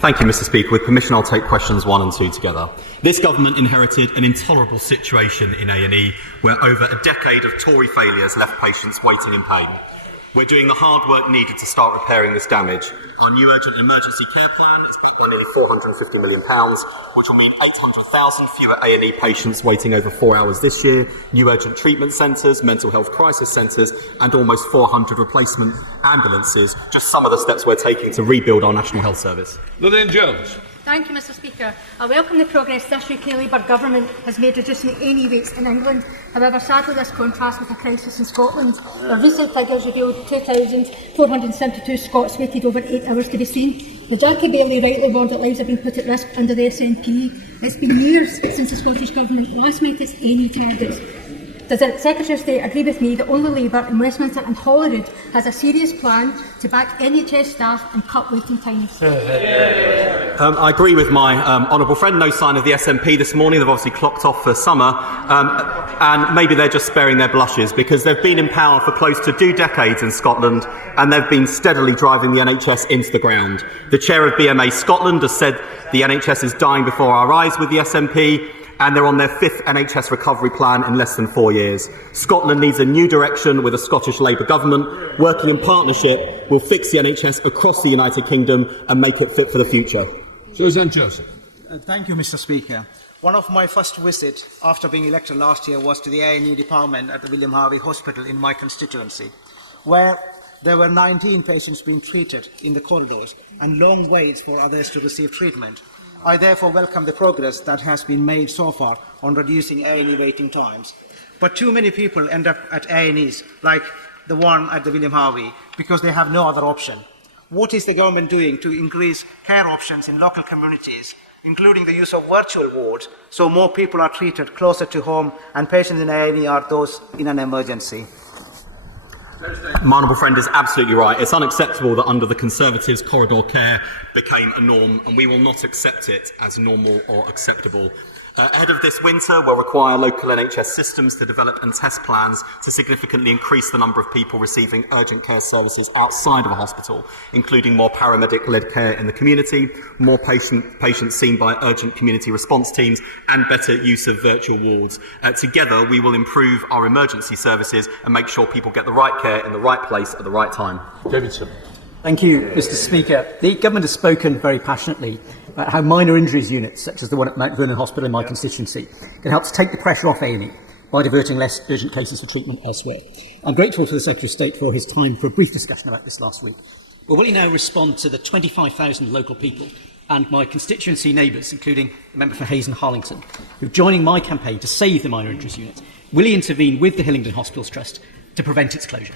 Thank you, Mr. Speaker. With permission, I'll take questions 1 and 2 together. This government inherited an intolerable situation in A&E where over a decade of Tory failures left patients waiting in pain. We're doing the hard work needed to start repairing this damage. Our new urgent and emergency care plan is backed by nearly £450 million, which will mean 800,000 fewer A&E patients waiting over 4 hours this year, new urgent treatment centres, mental health crisis centres, and almost 400 replacement ambulances, just some of the steps we're taking to rebuild our National Health Service. Lillian Jones. Thank you, Mr. Speaker. I welcome the progress this UK Labour Government has made reducing A&E waits in England. However, sadly, this contrasts with a crisis in Scotland. The recent figures revealed 2,472 Scots waited over 8 hours to be seen. The Jackie Baillie rightly warned that lives have been put at risk under the SNP. It's been years since the Scottish Government last met its A&E targets. Does the Secretary of State agree with me that only Labour in Westminster and Holyrood has a serious plan to back NHS staff and cut waiting times? I agree with my honourable friend. No sign of the SNP this morning. They've obviously clocked off for summer, and maybe they're just sparing their blushes because they've been in power for close to 2 decades in Scotland, and they've been steadily driving the NHS into the ground. The chair of BMA Scotland has said the NHS is dying before our eyes with the SNP, and they're on their 5th NHS recovery plan in less than 4 years. Scotland needs a new direction with a Scottish Labour government. Working in partnership will fix the NHS across the United Kingdom and make it fit for the future. Susan Joseph. Thank you, Mr. Speaker. One of my first visits after being elected last year was to the A&E department at the William Harvey Hospital in my constituency, where there were 19 patients being treated in the corridors and long waits for others to receive treatment. I therefore welcome the progress that has been made so far on reducing A&E waiting times. But too many people end up at A&Es, like the one at the William Harvey, because they have no other option. What is the government doing to increase care options in local communities, including the use of virtual wards, so more people are treated closer to home and patients in A&E are those in an emergency? My honourable friend is absolutely right. It's unacceptable that under the Conservatives corridor care became a norm, and we will not accept it as normal or acceptable. Ahead of this winter, we'll require local NHS systems to develop and test plans to significantly increase the number of people receiving urgent care services outside of a hospital, including more paramedic-led care in the community, more patients seen by urgent community response teams, and better use of virtual wards. Together, we will improve our emergency services and make sure people get the right care in the right place at the right time. Davidson. Thank you, Mr. Speaker. The government has spoken very passionately about how minor injuries units, such as the one at Mount Vernon Hospital in my constituency, can help to take the pressure off A&E by diverting less urgent cases for treatment elsewhere. I'm grateful to the Secretary of State for his time for a brief discussion about this last week. But will he now respond to the 25,000 local people and my constituency neighbours, including the member for Hayes and Harlington, who are joining my campaign to save the minor injuries unit? Will he intervene with the Hillingdon Hospitals Trust to prevent its closure?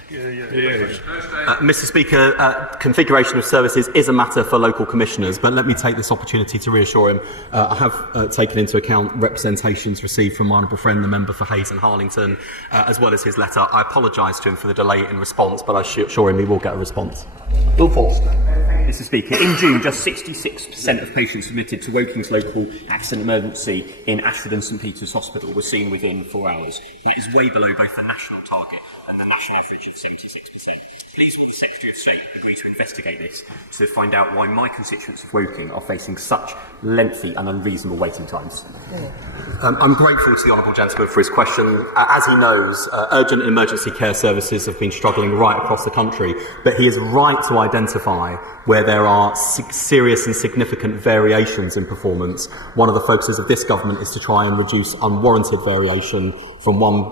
Mr. Speaker, configuration of services is a matter for local commissioners, but let me take this opportunity to reassure him. I have taken into account representations received from my honourable friend, the member for Hayes and Harlington, as well as his letter. I apologise to him for the delay in response, but I assure him he will get a response. Bill Forster. Mr. Speaker, in June, just 66% of patients admitted to Woking's local accident emergency in Ashford and St Peter's Hospital were seen within 4 hours. That is way below both the national target and the national average of 76%. Please will the Secretary of State agree to investigate this to find out why my constituents of Woking are facing such lengthy and unreasonable waiting times? I'm grateful to the honourable gentleman for his question. As he knows, urgent and emergency care services have been struggling right across the country, but he is right to identify where there are serious and significant variations in performance. One of the focuses of this government is to try and reduce unwarranted variation from one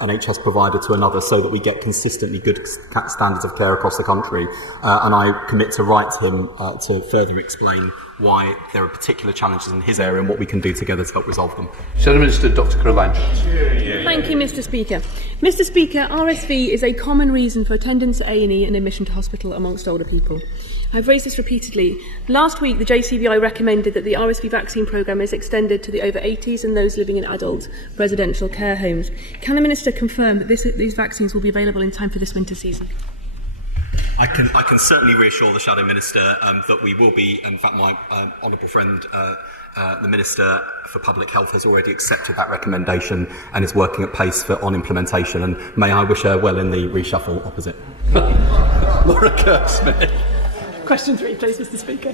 NHS provider to another so that we get consistently good standards of care across the country. And I commit to write to him to further explain why there are particular challenges in his area and what we can do together to help resolve them. Shadow Minister Dr Caroline. Thank you, Mr. Speaker. Mr. Speaker, RSV is a common reason for attendance at A&E and admission to hospital amongst older people. I've raised this repeatedly. Last week, the JCVI recommended that the RSV vaccine programme is extended to the over 80s and those living in adult residential care homes. Can the Minister confirm that these vaccines will be available in time for this winter season? I can certainly reassure the Shadow Minister that we will be. In fact, my honourable friend, the Minister for Public Health, has already accepted that recommendation and is working at pace on implementation. And may I wish her well in the reshuffle opposite. Laura Kerr-Smith. Question 3, please, Mr. Speaker.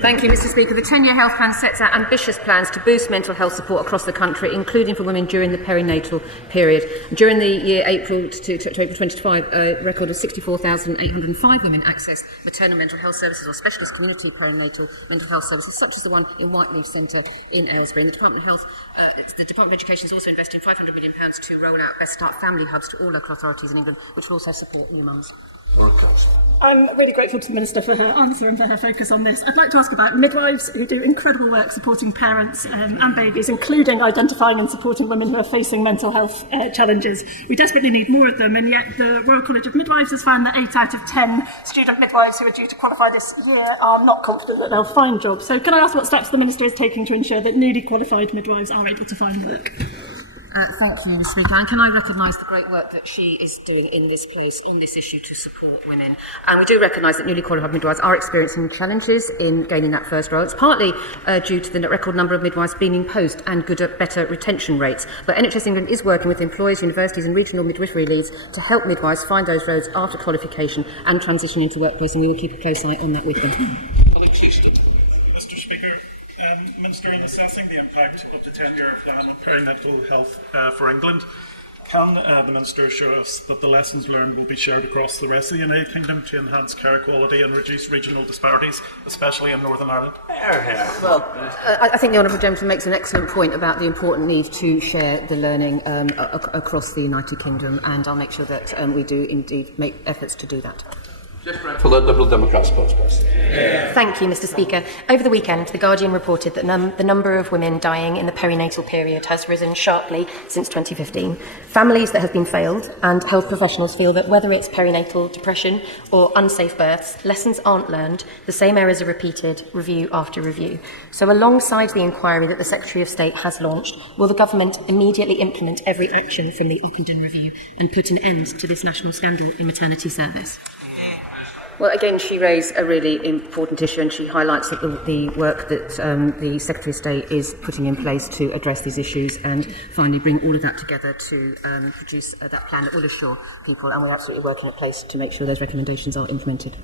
Thank you, Mr. Speaker. The 10-year health plan sets out ambitious plans to boost mental health support across the country, including for women during the perinatal period. During the year April to April 2025, a record of 64,805 women accessed maternal mental health services or specialist community perinatal mental health services, such as the one in Whiteleaf Centre in Aylesbury. And the Department of Education is also investing £500 million to roll out Best Start family hubs to all local authorities in England, which will also support new mums. I'm really grateful to the Minister for her answer and for her focus on this. I'd like to ask about midwives who do incredible work supporting parents and babies, including identifying and supporting women who are facing mental health challenges. We desperately need more of them, and yet the Royal College of Midwives has found that 8 out of 10 student midwives who are due to qualify this year are not confident that they'll find jobs. So can I ask what steps the Minister is taking to ensure that newly qualified midwives are able to find work? Thank you, Mr. Speaker. And can I recognise the great work that she is doing in this place on this issue to support women? And we do recognise that newly qualified midwives are experiencing challenges in gaining that first role. It's partly due to the record number of midwives being in post and better retention rates. But NHS England is working with employers, universities and regional midwifery leads to help midwives find those roles after qualification and transition into workplace, and we will keep a close eye on that with them. Mr. Speaker, Minister, in assessing the impact of the 10-year plan on perinatal health for England, can the Minister assure us that the lessons learned will be shared across the rest of the United Kingdom to enhance care quality and reduce regional disparities, especially in Northern Ireland? Well, I think the Honourable Gentleman makes an excellent point about the important need to share the learning across the United Kingdom, and I'll make sure that we do indeed make efforts to do that. For the Liberal Democrat spokesperson. Thank you, Mr. Speaker. Over the weekend, The Guardian reported that the number of women dying in the perinatal period has risen sharply since 2015. Families that have been failed and health professionals feel that whether it's perinatal depression or unsafe births, lessons aren't learned, the same errors are repeated, review after review. So alongside the inquiry that the Secretary of State has launched, will the government immediately implement every action from the Ockenden review and put an end to this national scandal in maternity service? Well, again, she raised a really important issue, and she highlights that the work that the Secretary of State is putting in place to address these issues and finally bring all of that together to produce that plan that will assure people, and we're absolutely working at place to make sure those recommendations are implemented.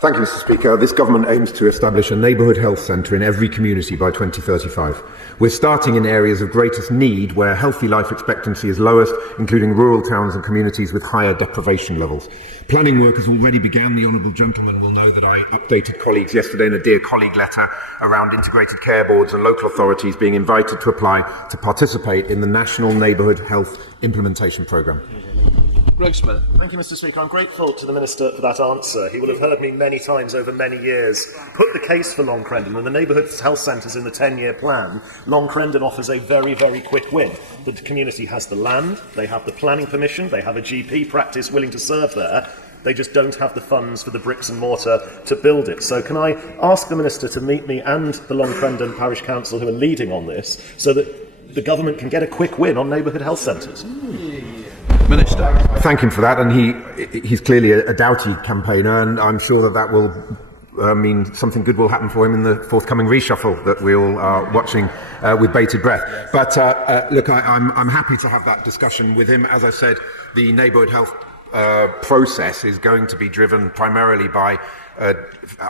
Thank you, Mr. Speaker. This government aims to establish a neighbourhood health centre in every community by 2035. We're starting in areas of greatest need where healthy life expectancy is lowest, including rural towns and communities with higher deprivation levels. Planning work has already begun. The Honourable Gentleman will know that I updated colleagues yesterday in a Dear Colleague letter around integrated care boards and local authorities being invited to apply to participate in the National Neighbourhood Health Implementation Programme. Thank you, Mr. Speaker. I'm grateful to the Minister for that answer. He will have heard me many times over many years put the case for Long Crendon, and the neighbourhood health centres in the 10-year plan. Long Crendon offers a very, very quick win. The community has the land, they have the planning permission, they have a GP practice willing to serve there. They just don't have the funds for the bricks and mortar to build it. So can I ask the Minister to meet me and the Long Crendon Parish Council, who are leading on this, so that the government can get a quick win on neighbourhood health centres? Minister. Thank him for that, and he's clearly a doughty campaigner, and I'm sure that will mean something good will happen for him in the forthcoming reshuffle that we all are watching with bated breath. But look, I'm happy to have that discussion with him. As I said, the neighbourhood health process is going to be driven primarily by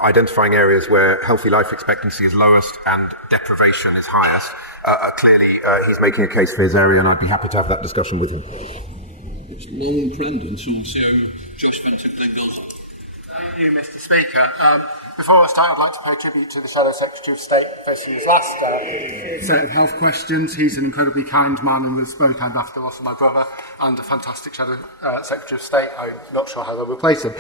identifying areas where healthy life expectancy is lowest and deprivation is highest. Clearly, he's making a case for his area, and I'd be happy to have that discussion with him. It's Long Crendon, so also Josh Fenton-Glengold. Thank you, Mr. Speaker. Before I start, I'd like to pay tribute to the Shadow Secretary of State for his last set of health questions. He's an incredibly kind man and was spoke on after loss of my brother, and a fantastic Shadow Secretary of State. I'm not sure how they'll replace him.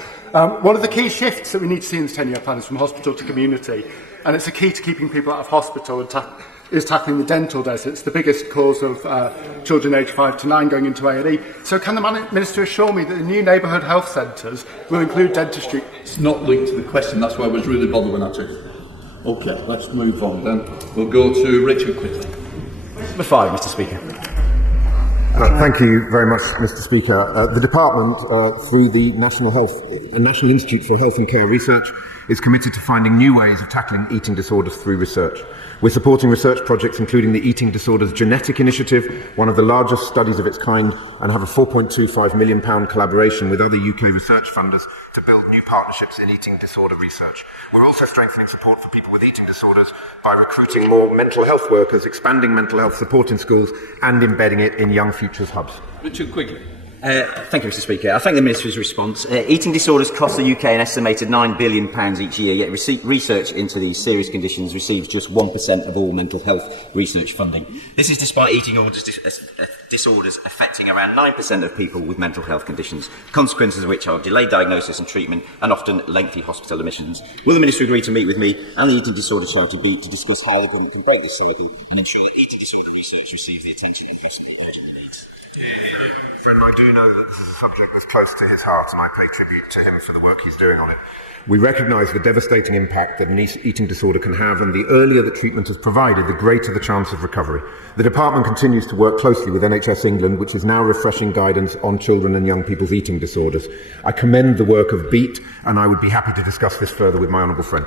One of the key shifts that we need to see in this 10-year plan is from hospital to community, and it's a key to keeping people out of hospital and is tackling the dental deserts, the biggest cause of children aged 5 to 9 going into A&E. So can the Minister assure me that the new neighbourhood health centres will include dentistry? It's not linked to the question, that's why I was really bothering at it. OK, let's move on then. We'll go to Richard quickly. Number 5, Mr. Speaker. Thank you very much, Mr. Speaker. The Department, through the National Institute for Health and Care Research, is committed to finding new ways of tackling eating disorders through research. We're supporting research projects including the Eating Disorders Genetic Initiative, one of the largest studies of its kind, and have a £4.25 million collaboration with other UK research funders to build new partnerships in eating disorder research. We're also strengthening support for people with eating disorders by recruiting more mental health workers, expanding mental health support in schools, and embedding it in Young Futures hubs. Richard Quigley. Thank you, Mr. Speaker. I thank the Minister for his response. Eating disorders cost the UK an estimated £9 billion each year, yet research into these serious conditions receives just 1% of all mental health research funding. This is despite eating disorders affecting around 9% of people with mental health conditions, consequences of which are delayed diagnosis and treatment and often lengthy hospital admissions. Will the Minister agree to meet with me and the Eating Disorders Charity Beat to discuss how the government can break this cycle and ensure that eating disorder research receives the attention it possibly urgently needs? And I do know that this is a subject that's close to his heart, and I pay tribute to him for the work he's doing on it. We recognise the devastating impact that an eating disorder can have, and the earlier the treatment is provided, the greater the chance of recovery. The Department continues to work closely with NHS England, which is now refreshing guidance on children and young people's eating disorders. I commend the work of BEAT, and I would be happy to discuss this further with my honourable friend.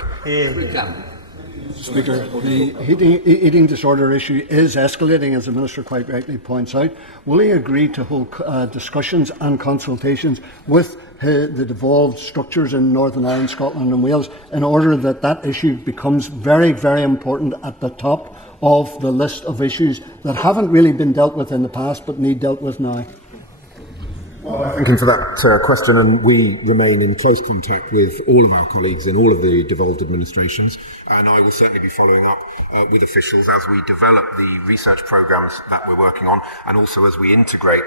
Speaker, the eating disorder issue is escalating, as the Minister quite rightly points out. Will he agree to hold discussions and consultations with the devolved structures in Northern Ireland, Scotland and Wales in order that that issue becomes very, very important at the top of the list of issues that haven't really been dealt with in the past but need dealt with now? Thank you for that question, and we remain in close contact with all of our colleagues in all of the devolved administrations, and I will certainly be following up with officials as we develop the research programmes that we're working on, and also as we integrate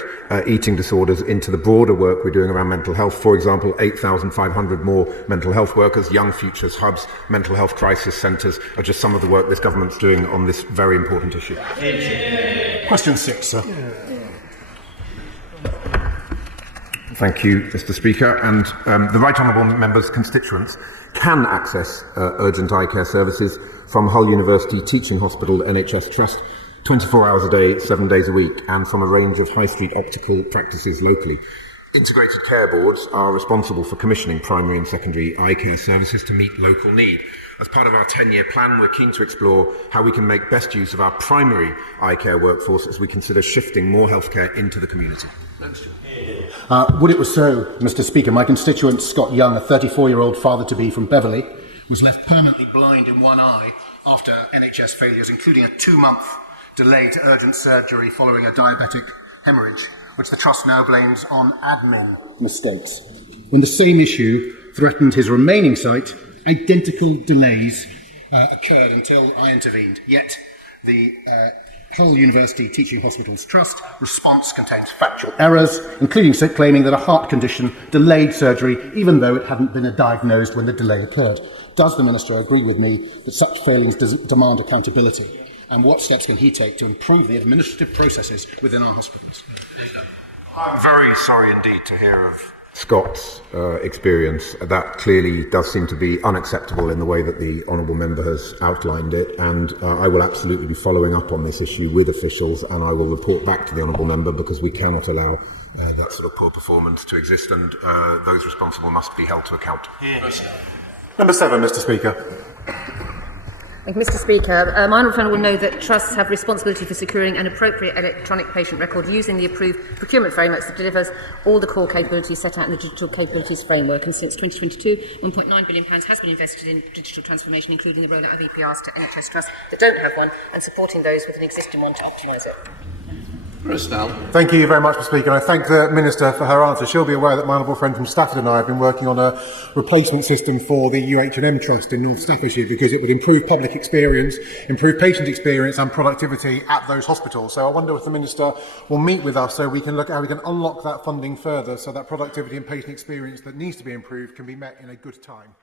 eating disorders into the broader work we're doing around mental health. For example, 8,500 more mental health workers, Young Futures hubs, mental health crisis centres are just some of the work this government's doing on this very important issue. Question 6, sir. Thank you, Mr. Speaker. And the Right Honourable Member's constituents can access urgent eye care services from Hull University Teaching Hospital NHS Trust 24 hours a day, 7 days a week, and from a range of high street optical practices locally. Integrated care boards are responsible for commissioning primary and secondary eye care services to meet local need. As part of our 10-year plan, we're keen to explore how we can make best use of our primary eye care workforce as we consider shifting more healthcare into the community. Would it was so, Mr. Speaker, my constituent Scott Young, a 34-year-old father-to-be from Beverley, was left permanently blind in one eye after NHS failures, including a 2-month delay to urgent surgery following a diabetic hemorrhage, which the Trust now blames on admin mistakes. When the same issue threatened his remaining sight, identical delays occurred until I intervened. Yet the Hull University Teaching Hospitals Trust response contains factual errors, including claiming that a heart condition delayed surgery even though it hadn't been diagnosed when the delay occurred. Does the Minister agree with me that such failings demand accountability? And what steps can he take to improve the administrative processes within our hospitals? I'm very sorry indeed to hear of Scott's experience. That clearly does seem to be unacceptable in the way that the Honourable Member has outlined it, and I will absolutely be following up on this issue with officials, and I will report back to the Honourable Member because we cannot allow that sort of poor performance to exist, and those responsible must be held to account. Number 7, Mr. Speaker. Thank you, Mr. Speaker. My honourable friend will know that trusts have responsibility for securing an appropriate electronic patient record using the approved procurement framework that delivers all the core capabilities set out in the Digital Capabilities Framework. And since 2022, £1.9 billion has been invested in digital transformation, including the rollout of EPRs to NHS trusts that don't have one, and supporting those with an existing one to optimise it. Thank you very much, Mr. Speaker. I thank the Minister for her answer. She'll be aware that my honourable friend from Stafford and I have been working on a replacement system for the UH&M Trust in North Staffordshire because it would improve public experience, improve patient experience and productivity at those hospitals. So I wonder if the Minister will meet with us so we can look at how we can unlock that funding further so that productivity and patient experience that needs to be improved can be met in a good time.